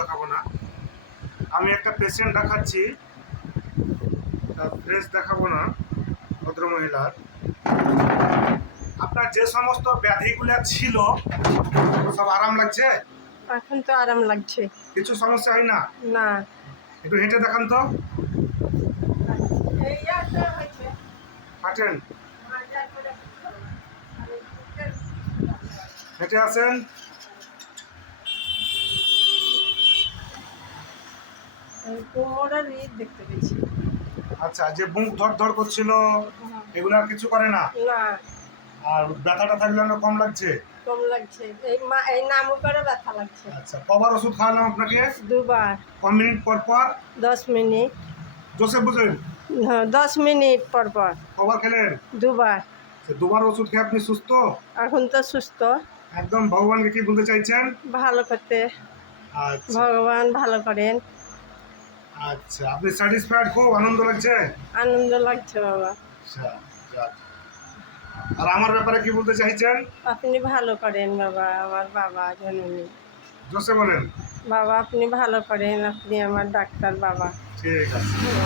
দেখাবো না। আমি একটা পেশেন্ট দেখাচ্ছি। ফ্রেশ দেখাবো না ভদ্রমহিলার। আপনার যে সমস্ত ব্যাধিগুলো ছিল সব আরাম লাগছে? এখন তো আরাম লাগছে। কিছু সমস্যা হয় না? না। একটু হেঁটে দেখান তো। হাঁটেন। হেঁটে আসেন। কোমরের ই দেখতে পেয়েছি। আচ্ছা যে বুক ধর ধর করছিল এগুলো আর কিছু করে না? না। আর ব্যথাটা থাকলে না কম লাগছে? কম লাগছে। এই মা এই নামও করে ব্যথা লাগছে। আচ্ছা কবার ওষুধ খাওয়ালাম আপনাকে? দুবার। ক মিনিট পর পর? দশ মিনিট। জোসে বুঝলেন? হ্যাঁ দশ মিনিট পর পর। কবার খেলেন? দুবার। দুবার ওষুধ খেয়ে আপনি সুস্থ? এখন তো সুস্থ। একদম ভগবানকে কি বলতে চাইছেন? ভালো করতে। আচ্ছা। ভগবান ভালো করেন। আচ্ছা আপনি স্যাটিসফাইড খুব আনন্দ লাগছে? আনন্দ লাগছে বাবা। আচ্ছা যাক। আর আমার ব্যাপারে কি বলতে চাইছেন? আপনি ভালো করেন বাবা আমার বাবা জননী জোসে বলেন। বাবা আপনি ভালো করেন আপনি আমার ডাক্তার বাবা। ঠিক আছে।